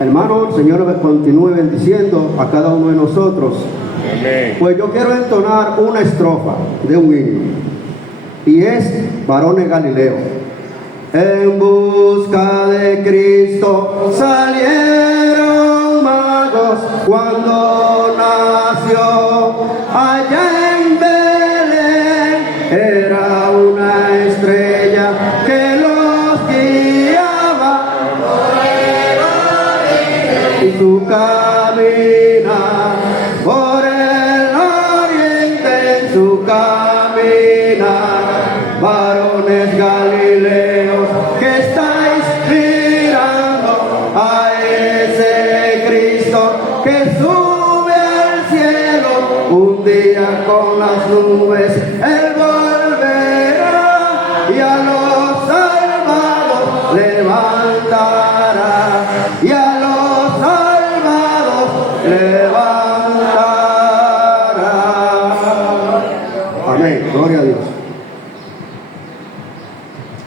Hermano, el Señor continúe bendiciendo a cada uno de nosotros. Amén. Pues yo quiero entonar una estrofa de un himno, y es Varones Galileo. En busca de Cristo salieron magos cuando nació allá en Belén. Era una estrella que los guiaba y su caminar por el oriente, en su caminar. Varones Galileos, que estáis mirando a ese Cristo que sube al cielo un día con las nubes. Él volverá y a los salvados levantará, y a los salvados levantará. Amén, gloria a Dios.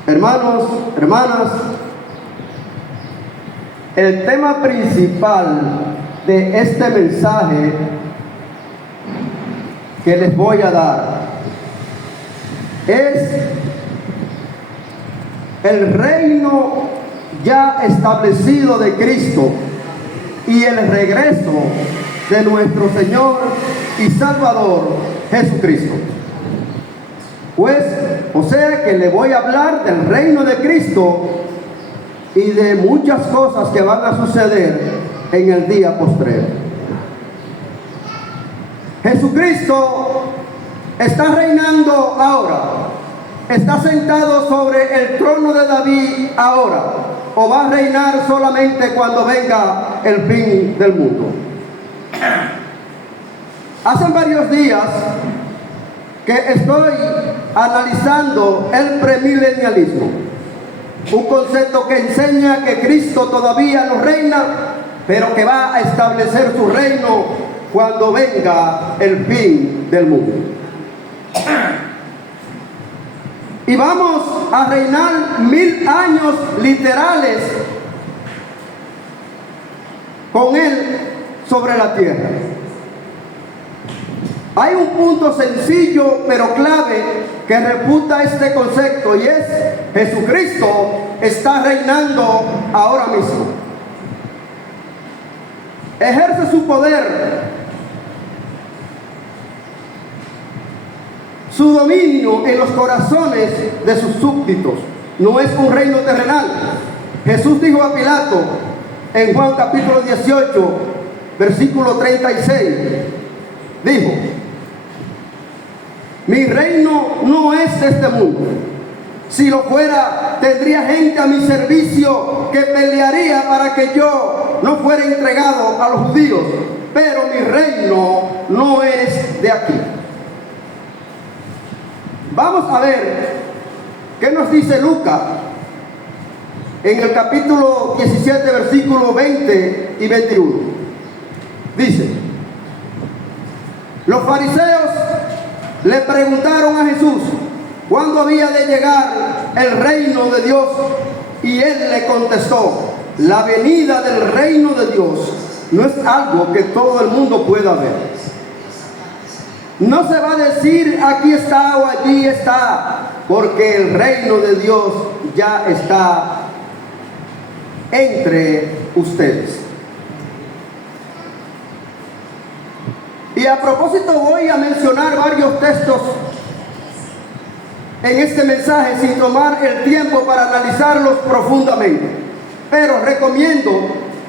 Hermanos, hermanas, el tema principal de este mensaje que les voy a dar es el reino ya establecido de Cristo y el regreso de nuestro Señor y Salvador Jesucristo. Pues, o sea que le voy a hablar del reino de Cristo y de muchas cosas que van a suceder en el día postrero. Jesucristo está reinando ahora, está sentado sobre el trono de David ahora, o va a reinar solamente cuando venga el fin del mundo. Hace varios días que estoy analizando el premilenialismo, un concepto que enseña que Cristo todavía no reina, pero que va a establecer su reino cuando venga el fin del mundo. Y vamos a reinar 1000 años literales con Él sobre la tierra. Hay un punto sencillo pero clave que refuta este concepto, y es: Jesucristo está reinando ahora mismo. Ejerce su poder, su dominio en los corazones de sus súbditos. No es un reino terrenal. Jesús dijo a Pilato en Juan capítulo 18, versículo 36, dijo: mi reino no es de este mundo. Si lo fuera, tendría gente a mi servicio que pelearía para que yo no fuera entregado a los judíos. Pero mi reino no es de aquí. Vamos a ver qué nos dice Lucas en el capítulo 17, versículos 20 y 21. Dice: los fariseos le preguntaron a Jesús cuándo había de llegar el reino de Dios, y él le contestó: la venida del reino de Dios no es algo que todo el mundo pueda ver. No se va a decir aquí está o allí está, porque el reino de Dios ya está entre ustedes. Y a propósito voy a mencionar varios textos en este mensaje sin tomar el tiempo para analizarlos profundamente. Pero recomiendo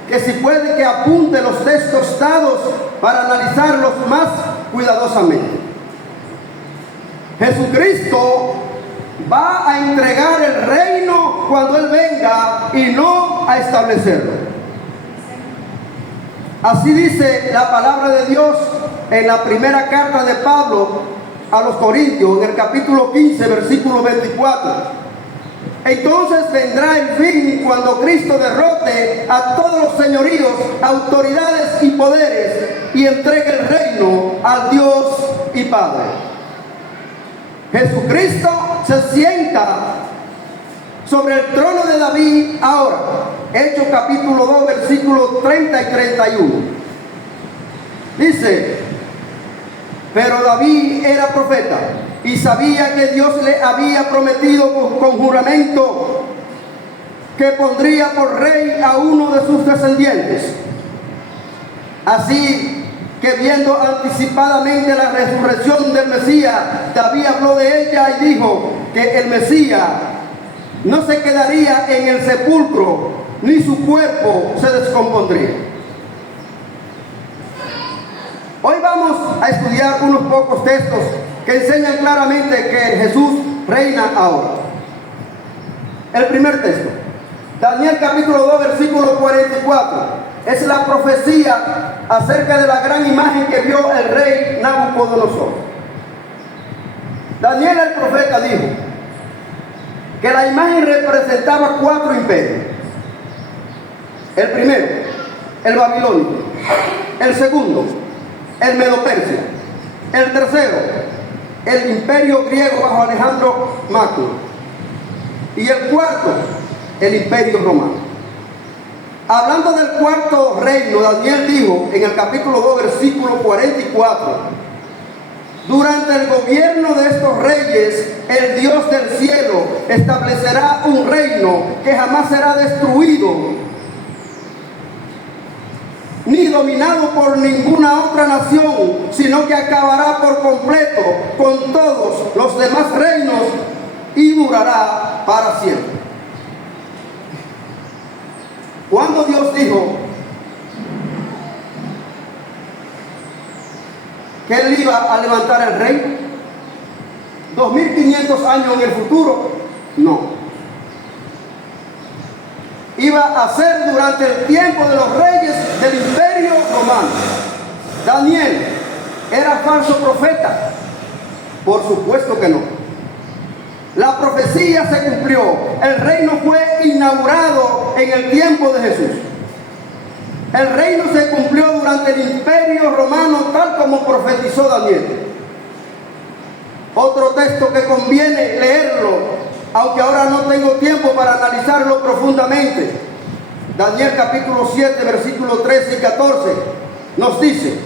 que si puede que apunte los textos dados para analizarlos más cuidadosamente. Jesucristo va a entregar el reino cuando Él venga y no a establecerlo. Así dice la palabra de Dios en la primera carta de Pablo a los Corintios, en el capítulo 15, versículo 24. Entonces vendrá el fin cuando Cristo derrote a todos los señoríos, autoridades y poderes, y entregue el reino al Dios y Padre. Jesucristo se sienta sobre el trono de David ahora. Hechos capítulo 2, versículos 30 y 31. Dice: pero David era profeta y sabía que Dios le había prometido con juramento que pondría por rey a uno de sus descendientes. Así que viendo anticipadamente la resurrección del Mesías, David habló de ella y dijo que el Mesías no se quedaría en el sepulcro, ni su cuerpo se descompondría. Hoy vamos a estudiar unos pocos textos que enseñan claramente que Jesús reina ahora. El primer texto, Daniel capítulo 2, versículo 44. Es la profecía acerca de la gran imagen que vio el rey Nabucodonosor. Daniel el profeta dijo que la imagen representaba 4 imperios. El primero, el babilónico. El segundo, el medo-persia. El tercero, el imperio griego bajo Alejandro Magno. Y el cuarto, el imperio romano. Hablando del cuarto reino, Daniel dijo en el capítulo 2, versículo 44: durante el gobierno de estos reyes, el Dios del cielo establecerá un reino que jamás será destruido, ni dominado por ninguna otra nación, sino que acabará por completo con todos los demás reinos y durará para siempre. Cuando Dios dijo que Él iba a levantar el reino, 2500 años en el futuro, no. Iba a ser durante el tiempo de los reyes del imperio romano. Daniel era falso profeta, por supuesto que no. La profecía se cumplió. El reino fue inaugurado en el tiempo de Jesús. El reino se cumplió durante el imperio romano, tal como profetizó Daniel. Otro texto que conviene leerlo, aunque ahora no tengo tiempo para analizarlo profundamente. Daniel capítulo 7, versículos 13 y 14 nos dice: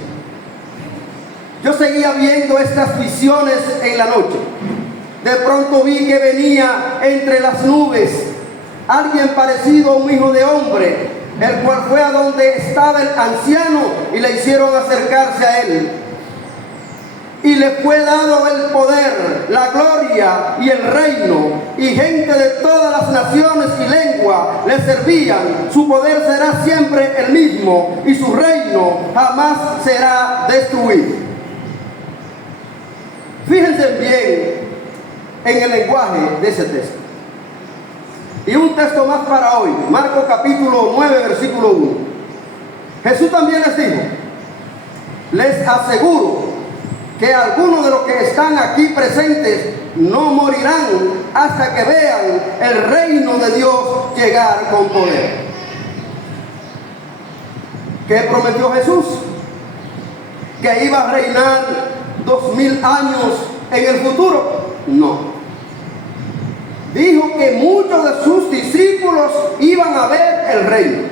yo seguía viendo estas visiones en la noche. De pronto vi que venía entre las nubes alguien parecido a un hijo de hombre, el cual fue a donde estaba el anciano y le hicieron acercarse a él. Y le fue dado el poder, la gloria y el reino, y gente de todas las naciones y lenguas le servían. Su poder será siempre el mismo y su reino jamás será destruido. Fíjense bien en el lenguaje de ese texto. Y un texto más para hoy, Marcos capítulo 9, versículo 1. Jesús también les dijo: les aseguro que algunos de los que están aquí presentes no morirán hasta que vean el reino de Dios llegar con poder. ¿Qué prometió Jesús? ¿Que iba a reinar 2000 años en el futuro? No. Dijo que muchos de sus discípulos iban a ver el reino.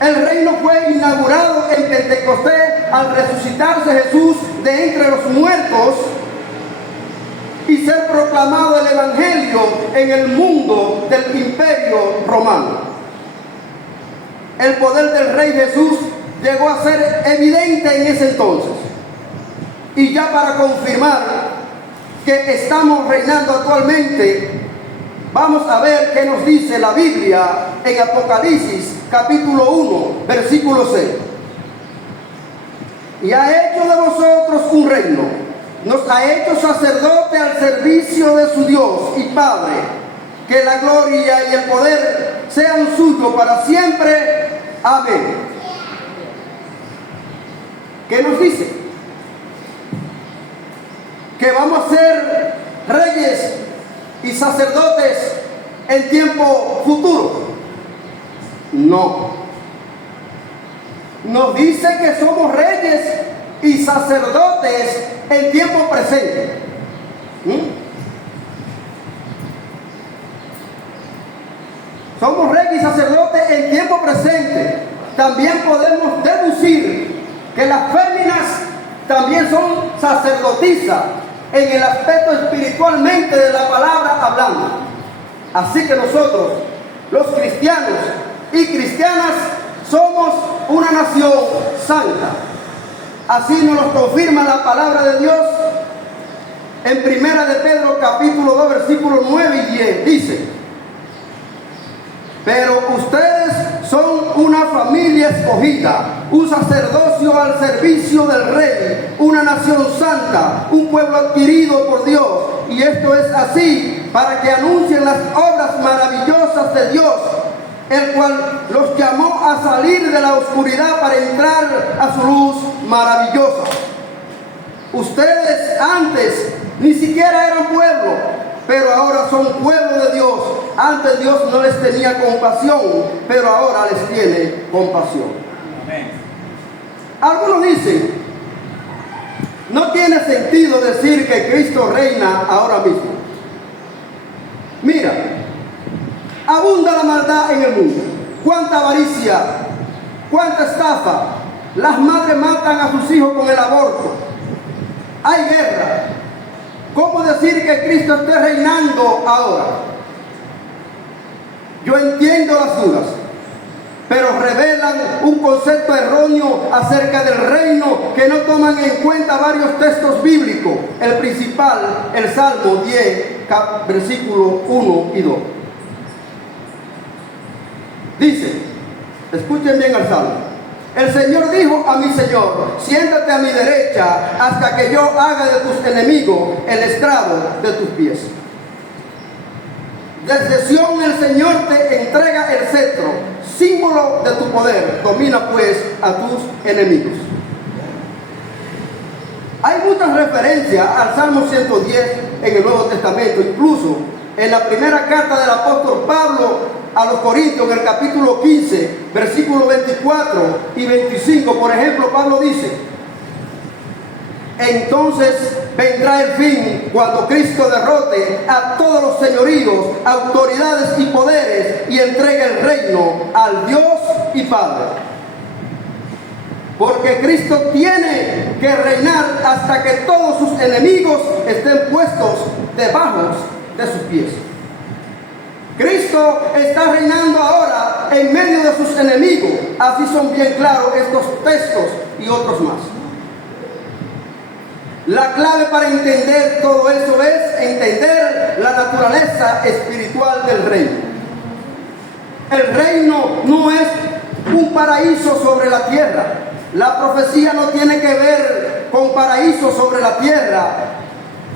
El reino fue inaugurado en Pentecostés al resucitarse Jesús de entre los muertos y ser proclamado el evangelio en el mundo del imperio romano. El poder del rey Jesús llegó a ser evidente en ese entonces. Y ya para confirmar que estamos reinando actualmente, vamos a ver qué nos dice la Biblia en Apocalipsis capítulo 1, versículo 6. Y ha hecho de vosotros un reino, nos ha hecho sacerdote al servicio de su Dios y Padre, que la gloria y el poder sean suyos para siempre. Amén. ¿Qué nos dice? Que vamos a ser reyes y sacerdotes en tiempo futuro. No. Nos dice que somos reyes y sacerdotes en tiempo presente. somos rey y sacerdote en tiempo presente, también podemos deducir que las féminas también son sacerdotisas en el aspecto espiritualmente de la palabra hablando. Así que nosotros, los cristianos y cristianas, somos una nación santa. Así nos lo confirma la palabra de Dios en Primera de Pedro capítulo 2 versículos 9 y 10. Dice: pero ustedes son una familia escogida, un sacerdocio al servicio del Rey, una nación santa, un pueblo adquirido por Dios. Y esto es así para que anuncien las obras maravillosas de Dios, el cual los llamó a salir de la oscuridad para entrar a su luz maravillosa. Ustedes antes ni siquiera eran pueblo, pero ahora son pueblo de Dios. Antes Dios no les tenía compasión, pero ahora les tiene compasión. Amén. Algunos dicen, no tiene sentido decir que Cristo reina ahora mismo. Mira, abunda la maldad en el mundo. Cuánta avaricia, cuánta estafa. Las madres matan a sus hijos con el aborto. Hay guerra. ¿Cómo decir que Cristo esté reinando ahora? Yo entiendo las dudas, pero revelan un concepto erróneo acerca del reino que no toman en cuenta varios textos bíblicos. El principal, el Salmo 10, versículos 1 y 2. Dice, escuchen bien al Salmo. El Señor dijo a mi Señor: siéntate a mi derecha hasta que yo haga de tus enemigos el estrado de tus pies. Desde Sión el Señor te entrega el cetro, símbolo de tu poder. Domina pues a tus enemigos. Hay muchas referencias al Salmo 110 en el Nuevo Testamento, incluso en la primera carta del apóstol Pablo a los Corintios, en el capítulo 15, versículos 24 y 25, por ejemplo, Pablo dice: entonces vendrá el fin cuando Cristo derrote a todos los señoríos, autoridades y poderes y entregue el reino al Dios y Padre. Porque Cristo tiene que reinar hasta que todos sus enemigos estén puestos debajo de sus pies. Cristo está reinando ahora en medio de sus enemigos. Así son bien claros estos textos y otros más. La clave para entender todo eso es entender la naturaleza espiritual del reino. El reino no es un paraíso sobre la tierra. La profecía no tiene que ver con paraíso sobre la tierra,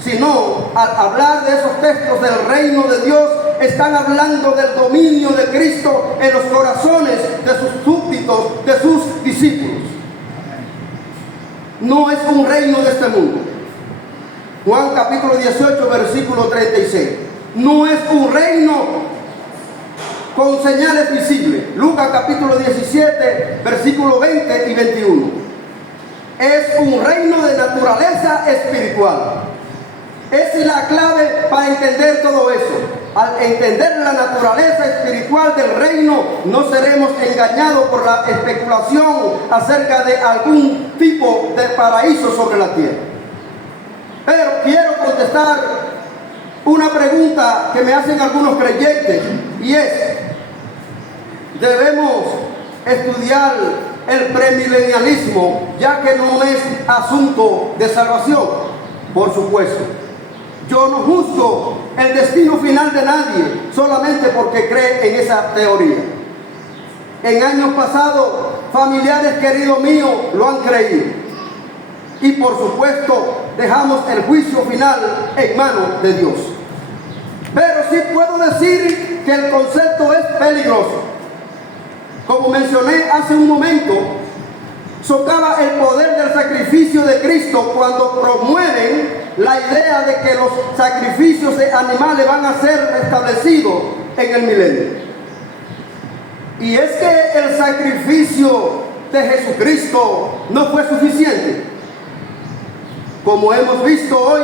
sino al hablar de esos textos del reino de Dios, están hablando del dominio de Cristo en los corazones de sus súbditos, de sus discípulos. No es un reino de este mundo. Juan capítulo 18, versículo 36. No es un reino con señales visibles. Lucas capítulo 17, versículo 20 y 21. Es un reino de naturaleza espiritual. Esa es la clave para entender todo eso. Al entender la naturaleza espiritual del reino, no seremos engañados por la especulación acerca de algún tipo de paraíso sobre la tierra. Pero quiero contestar una pregunta que me hacen algunos creyentes, y es: ¿debemos estudiar el premilenialismo ya que no es asunto de salvación? Por supuesto. Yo no juzgo el destino final de nadie solamente porque cree en esa teoría. En años pasados, familiares queridos míos lo han creído. Y por supuesto, dejamos el juicio final en manos de Dios. Pero sí puedo decir que el concepto es peligroso. Como mencioné hace un momento, socava el poder del sacrificio de Cristo cuando promueven la idea de que los sacrificios de animales van a ser establecidos en el milenio. Y es que el sacrificio de Jesucristo no fue suficiente. Como hemos visto hoy,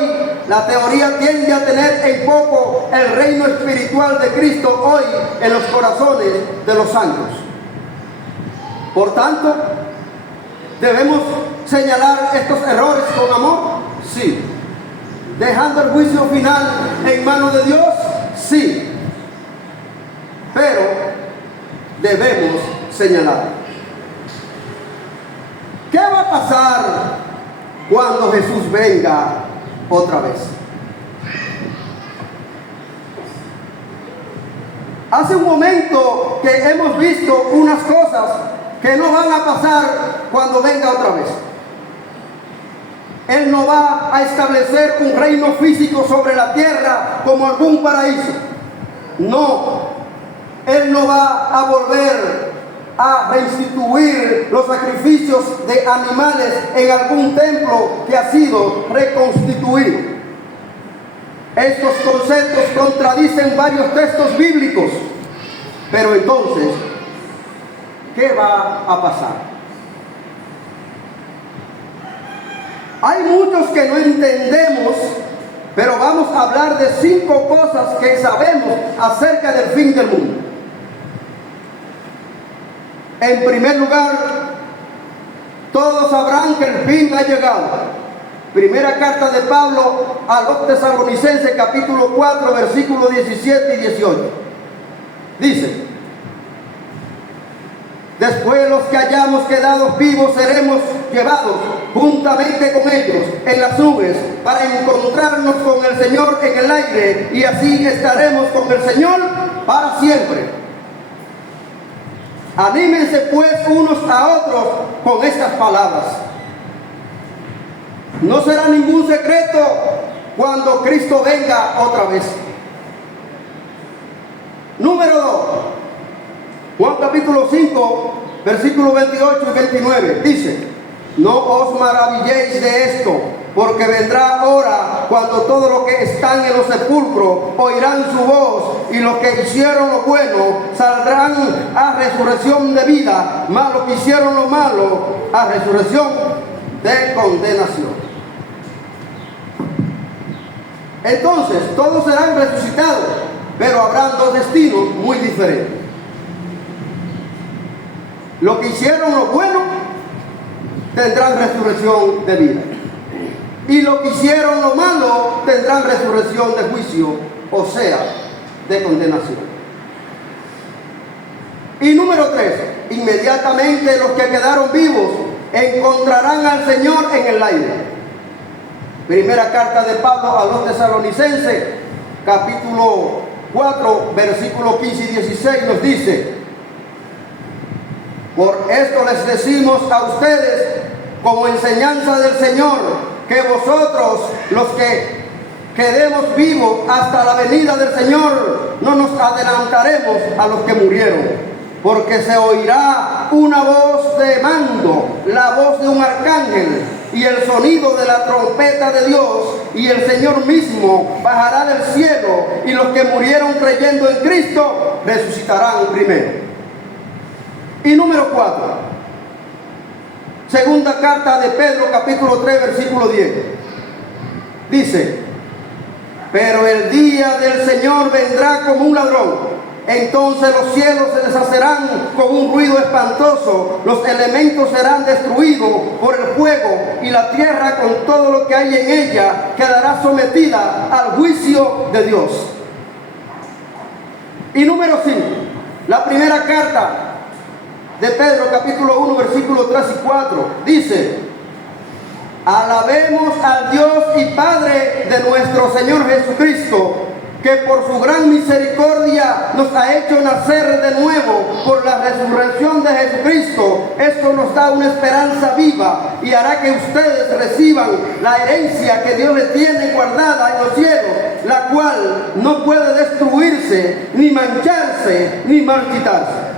la teoría tiende a tener en poco el reino espiritual de Cristo hoy en los corazones de los santos. Por tanto, ¿debemos señalar estos errores con amor? Sí. ¿Dejando el juicio final en manos de Dios? Sí. Pero debemos señalar. ¿Qué va a pasar cuando Jesús venga otra vez? Hace un momento que hemos visto unas cosas que no van a pasar cuando venga otra vez. Él no va a establecer un reino físico sobre la tierra como algún paraíso. No, Él no va a volver a reinstituir los sacrificios de animales en algún templo que ha sido reconstituido. Estos conceptos contradicen varios textos bíblicos. Pero entonces, ¿qué va a pasar? Hay muchos que no entendemos, pero vamos a hablar de 5 cosas que sabemos acerca del fin del mundo. En primer lugar, todos sabrán que el fin ha llegado. Primera carta de Pablo a los Tesalonicenses, capítulo 4, versículos 17 y 18. Dice: después los que hayamos quedado vivos seremos llevados juntamente con ellos en las nubes para encontrarnos con el Señor en el aire, y así estaremos con el Señor para siempre. Anímense pues unos a otros con estas palabras. No será ningún secreto cuando Cristo venga otra vez. Número 2. Juan capítulo 5, versículos 28 y 29. Dice: no os maravilléis de esto, porque vendrá hora cuando todos los que están en los sepulcros oirán su voz, y los que hicieron lo bueno saldrán a resurrección de vida, mas los que hicieron lo malo a resurrección de condenación. Entonces, todos serán resucitados, pero habrán 2 destinos muy diferentes. Los que hicieron lo bueno tendrán resurrección de vida, y los que hicieron lo malo tendrán resurrección de juicio, o sea, de condenación. Y número 3, inmediatamente los que quedaron vivos encontrarán al Señor en el aire. Primera carta de Pablo a los Tesalonicenses, capítulo 4, versículos 15 y 16 nos dice: por esto les decimos a ustedes como enseñanza del Señor, que vosotros, los que quedemos vivos hasta la venida del Señor, no nos adelantaremos a los que murieron. Porque se oirá una voz de mando, la voz de un arcángel, y el sonido de la trompeta de Dios, y el Señor mismo bajará del cielo, y los que murieron creyendo en Cristo resucitarán primero. Y número 4, segunda carta de Pedro, capítulo 3, versículo 10. Dice: pero el día del Señor vendrá como un ladrón. Entonces los cielos se deshacerán con un ruido espantoso, los elementos serán destruidos por el fuego, y la tierra con todo lo que hay en ella quedará sometida al juicio de Dios. Y número 5, la primera carta de Pedro, capítulo 1, versículos 3 y 4, dice: alabemos al Dios y Padre de nuestro Señor Jesucristo, que por su gran misericordia nos ha hecho nacer de nuevo por la resurrección de Jesucristo. Esto nos da una esperanza viva y hará que ustedes reciban la herencia que Dios les tiene guardada en los cielos, la cual no puede destruirse, ni mancharse, ni marchitarse.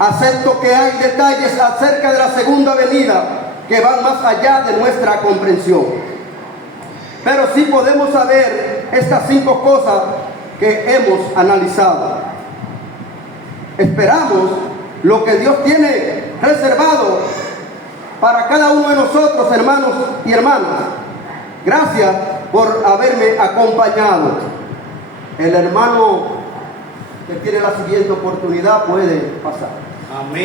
Acepto que hay detalles acerca de la segunda venida que van más allá de nuestra comprensión. Pero sí podemos saber estas 5 cosas que hemos analizado. Esperamos lo que Dios tiene reservado para cada uno de nosotros, hermanos y hermanas. Gracias por haberme acompañado. El hermano que tiene la siguiente oportunidad puede pasar. Amén.